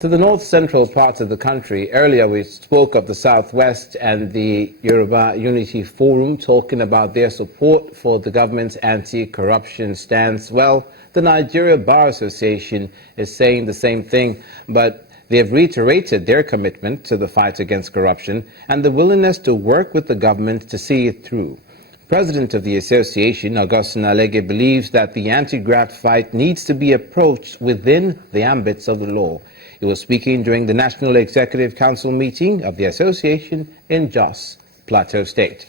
To the north-central parts of the country, earlier we spoke of the Southwest and the Yoruba Unity Forum talking about their support for the government's anti-corruption stance. Well, the Nigeria Bar Association is saying the same thing, but they have reiterated their commitment to the fight against corruption and the willingness to work with the government to see it through. President of the association, Augustine Alege, believes that the anti-graft fight needs to be approached within the ambits of the law. He was speaking during the National Executive Council meeting of the association in Jos, Plateau State.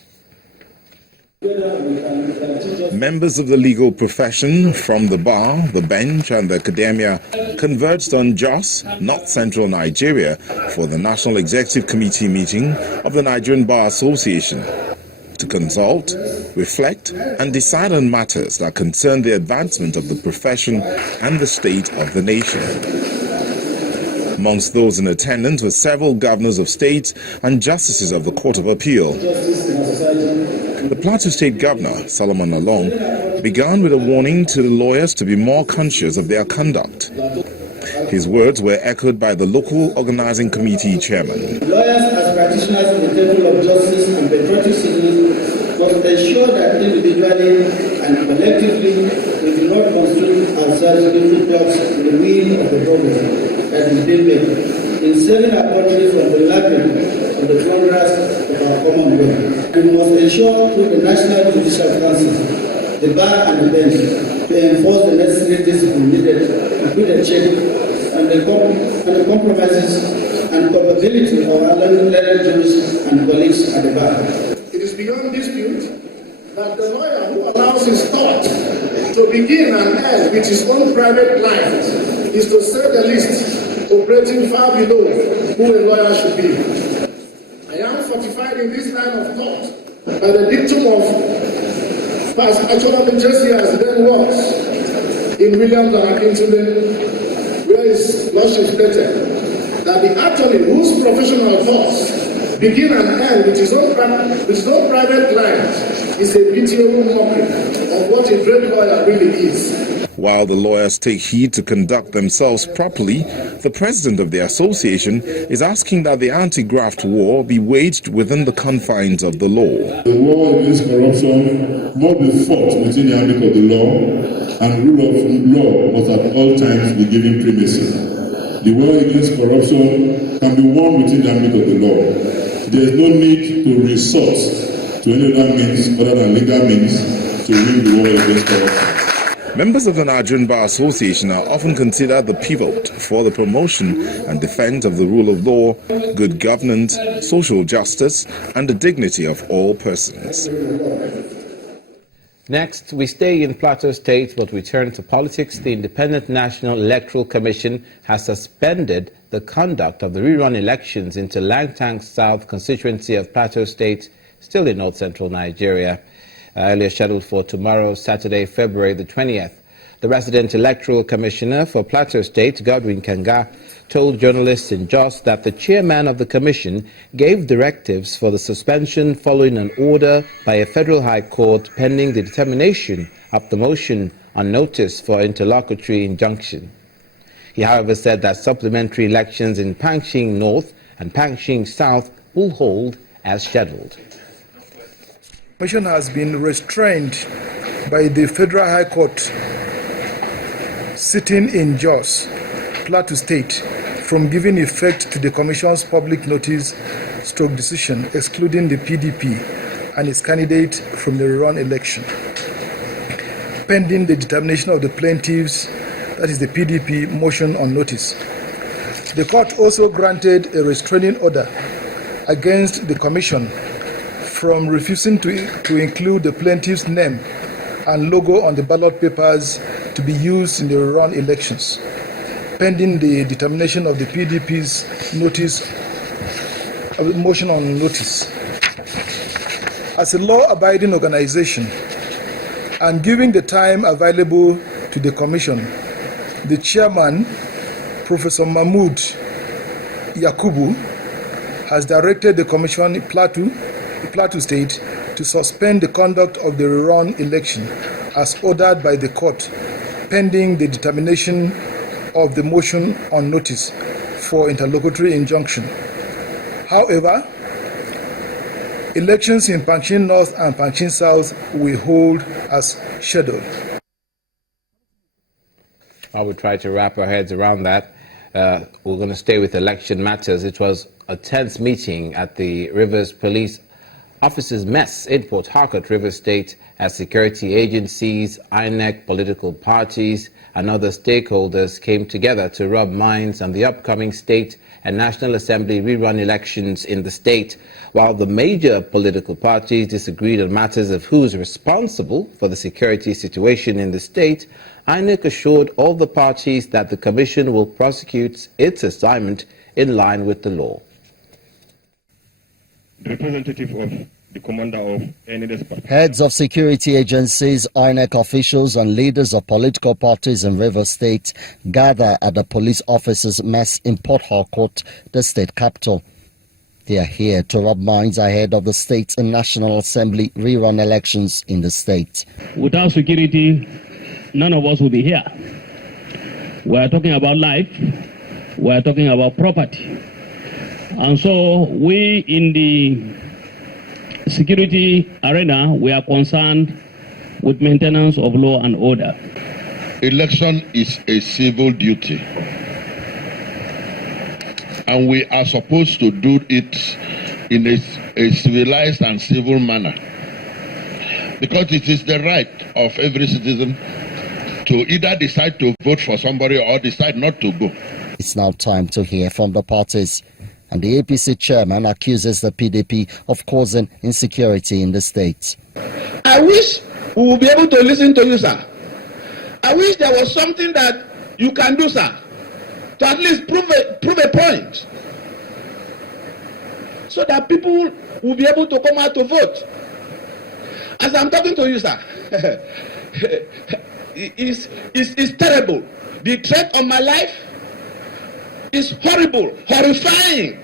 Members of the legal profession from the bar, the bench and the academia converged on Jos, north-central Nigeria, for the National Executive Committee meeting of the Nigerian Bar Association to consult, reflect and decide on matters that concern the advancement of the profession and the state of the nation. Amongst those in attendance were several governors of states and justices of the Court of Appeal. The Plateau State Governor, Solomon Along, began with a warning to the lawyers to be more conscious of their conduct. His words were echoed by the local organizing committee chairman. Lawyers as practitioners in the temple of justice and patriotic citizens must ensure that individually and collectively we do not constrain ourselves into plots in the will of the government that is being made in saving our country from the labyrinth of the plunderers of our commonwealth. We must ensure through the National Judicial Council, the bar and the bench, to enforce the necessary discipline needed to put a check on the compromises and culpability of our learned jurists and colleagues at the bar. It is beyond dispute that the lawyer who allows his thought to begin and end with his own private client is, to say the least, operating far below who a lawyer should be. I am fortified in this line of thought by the dictum of past Attorney General as then was in Williams and Akintunde, where his lordship stated that the attorney whose professional thoughts begin and end with his own private client is a pitiable mockery of what a great lawyer really is. While the lawyers take heed to conduct themselves properly, the president of the association is asking that the anti-graft war be waged within the confines of the law. The war against corruption must be fought within the ambit of the law, and rule of law must at all times be given primacy. The war against corruption can be won within the ambit of the law. There is no need to resort to any other means other than legal means to win the war against corruption. Members of the Nigerian Bar Association are often considered the pivot for the promotion and defense of the rule of law, good governance, social justice, and the dignity of all persons. Next, we stay in Plateau State, but we turn to politics. The Independent National Electoral Commission has suspended the conduct of the rerun elections into Langtang South constituency of Plateau State, still in north-central Nigeria. Earlier scheduled for tomorrow, Saturday, February the 20th. The resident electoral commissioner for Plateau State, Godwin Kanga, told journalists in Jos that the chairman of the commission gave directives for the suspension following an order by a federal high court pending the determination of the motion on notice for interlocutory injunction. He, however, said that supplementary elections in Pangshing North and Pangshing South will hold as scheduled. The Commission has been restrained by the Federal High Court sitting in Jos, Plateau State, from giving effect to the Commission's public notice stroke decision excluding the PDP and its candidate from the rerun election, pending the determination of the plaintiffs, that is the PDP, motion on notice. The court also granted a restraining order against the Commission from refusing to include the plaintiff's name and logo on the ballot papers to be used in the rerun elections, pending the determination of the PDP's notice of the motion on notice. As a law-abiding organization and given the time available to the Commission, the chairman, Professor Mahmoud Yakubu, has directed the Commission Plateau State to suspend the conduct of the rerun election as ordered by the court, pending the determination of the motion on notice for interlocutory injunction. However, elections in Panchin North and Panchin South will hold as scheduled. While we try to wrap our heads around that, we're going to stay with election matters. It was a tense meeting at the Rivers Police Officers' Mess in Port Harcourt, Rivers State, as security agencies, INEC, political parties, and other stakeholders came together to rub minds on the upcoming state and National Assembly rerun elections in the state. While the major political parties disagreed on matters of who's responsible for the security situation in the state, INEC assured all the parties that the Commission will prosecute its assignment in line with the law. Representative of the commander of NDS. Heads of security agencies, INEC officials and leaders of political parties in Rivers State gather at the police officers' mess in Port Harcourt, the state capital. They are here to rub minds ahead of the state and National Assembly rerun elections in the state. Without security, none of us will be here. We are talking about life, we are talking about property. And so we in the security arena, we are concerned with maintenance of law and order. Election is a civil duty, and we are supposed to do it in a civilized and civil manner, because it is the right of every citizen to either decide to vote for somebody or decide not to go. It's now time to hear from the parties. And the APC chairman accuses the PDP of causing insecurity in the state. I wish we will be able to listen to you, sir. I wish there was something that you can do, sir, to at least prove a point, so that people will be able to come out to vote. As I'm talking to you, sir, it's terrible. The threat on my life is horrible, horrifying.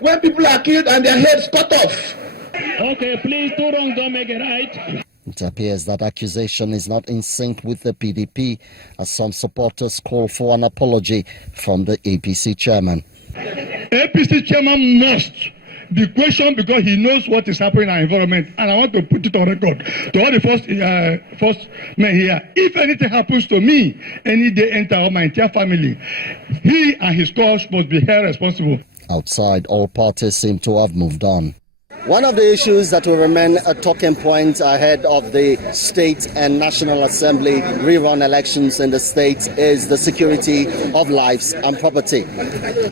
When people are killed and their heads cut off. Okay, please, two wrongs don't make it right. It appears that accusation is not in sync with the PDP, as some supporters call for an apology from the APC chairman. APC chairman must be questioned because he knows what is happening in our environment, and I want to put it on record to all the first men here. If anything happens to me, any day enter or my entire family, he and his cause must be held responsible. Outside, all parties seem to have moved on. One of the issues that will remain a talking point ahead of the state and National Assembly rerun elections in the state is the security of lives and property.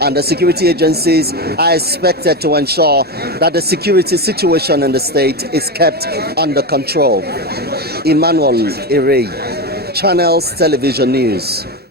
And the security agencies are expected to ensure that the security situation in the state is kept under control. Emmanuel Ere, Channels Television News.